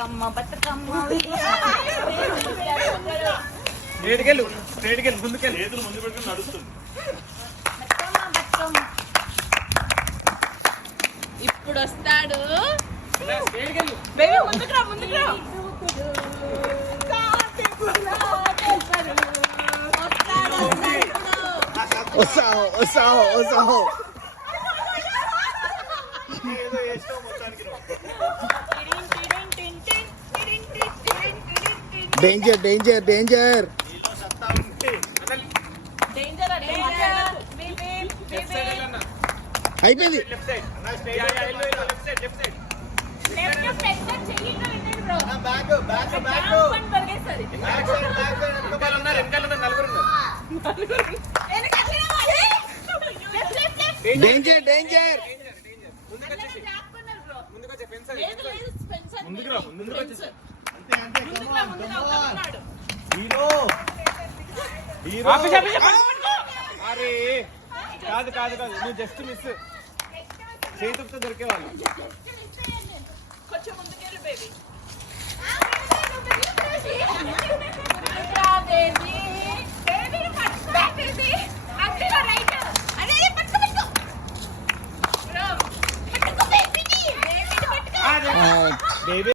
బతుకమ్మ బతుకమ్మ ముందుకెళ్ళు ముందుకెళ్ళు చేతులు ముందు పెట్టుకుని నడుస్తుంది. ఇప్పుడు వస్తాడు బేబీ, ముందుకు రా ముందుకు రా. వస్తావు డేంజర్ డేంజర్ డేంజర్ అయిపోయింది. డేంజర్ డేంజర్ అరే కాదు కాదు కాదు, నువ్వు జస్ట్ మిస్ చేతులతో దొరికేవాళ్ళు.